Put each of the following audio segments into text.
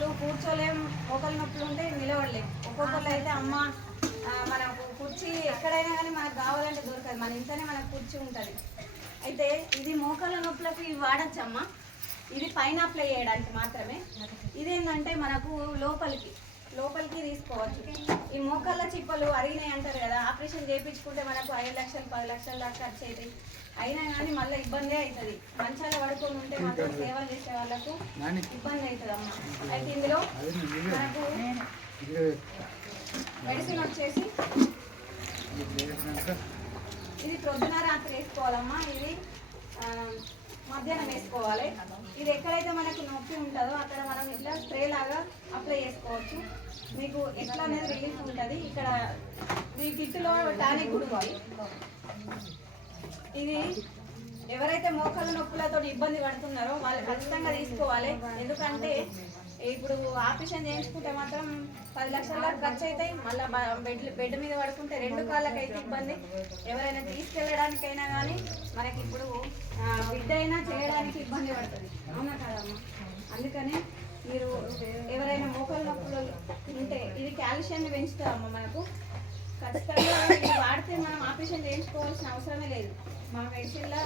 నొప్పులు కూర్చోలేం, మోకాలు నొప్పులు ఉంటే నిలబడలేం. ఒక్కొక్కరు అయితే అమ్మ మనకు కుర్చీ ఎక్కడైనా కానీ మనకు కావాలంటే దొరకదు, మన ఇంట్లోనే మనకు కుర్చీ ఉంటుంది. అయితే ఇది మోకాళ్ళ నొప్పులకు ఇవి వాడచ్చమ్మా. ఇది పైన అప్లై చేయడానికి మాత్రమే. ఇదేంటంటే మనకు లోపలికి తీసుకోవచ్చు. ఈ మోకాళ్ళ చిప్పలు అరిగినాయి అంటారు కదా, ఆపరేషన్ చేయించుకుంటే మనకు 5 లక్షలు 10 లక్షల దాకా ఖర్చు అవుతాయి. అయినా కానీ మళ్ళీ ఇబ్బందే అవుతుంది. మంచాల పడుకొని ఉంటే మాత్రం సేవలు చేసే వాళ్ళకు ఇబ్బంది అవుతుంది అమ్మ. అయితే ఇందులో మనకు మెడిసిన్ వచ్చేసి ఇది ప్రొద్దున రాత్రి వేసుకోవాలమ్మా. ఇది మధ్యాహ్నం వేసుకోవాలి. ఇది ఎక్కడైతే మనకు నొప్పి ఉంటుందో అక్కడ మనం ఇట్లా స్ప్రే లాగా అప్లై చేసుకోవచ్చు. మీకు ఎట్లా అనేది రిలీఫ్ ఉంటుంది. ఇక్కడ ఈ కిట్లో టానిక్ కూడా ఉంది. ఇది ఎవరైతే మోకాళ్ళ నొప్పులతో ఇబ్బంది పడుతున్నారో వాళ్ళు ఖచ్చితంగా తీసుకోవాలి. ఎందుకంటే ఇప్పుడు ఆపరేషన్ చేయించుకుంటే మాత్రం 10 లక్షల దాకా ఖర్చు అవుతాయి. మళ్ళీ బెడ్ మీద పడుకుంటే 2 కాళ్ళకైతే ఇబ్బంది. ఎవరైనా తీసుకెళ్ళడానికైనా కానీ మనకి ఇప్పుడు బిడ్డ అయినా చేయడానికి ఇబ్బంది పడుతుంది. అవునా కదమ్మా? అందుకని మీరు ఎవరైనా మోకాళ్ళ నొప్పులు ఉంటే ఇది కాల్షియాన్ని పెంచుతామమ్మా. మనకు ఖచ్చితంగా ఇది వాడితే మనం ఆపరేషన్ చేయించుకోవాల్సిన అవసరమే లేదు. మా మెడిసిన్లో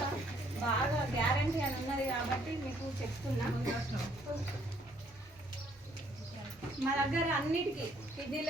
బాగా గ్యారంటీ అని ఉన్నది కాబట్టి మీకు చెప్తున్నా. మా దగ్గర అన్నిటికీ కిడ్నీలో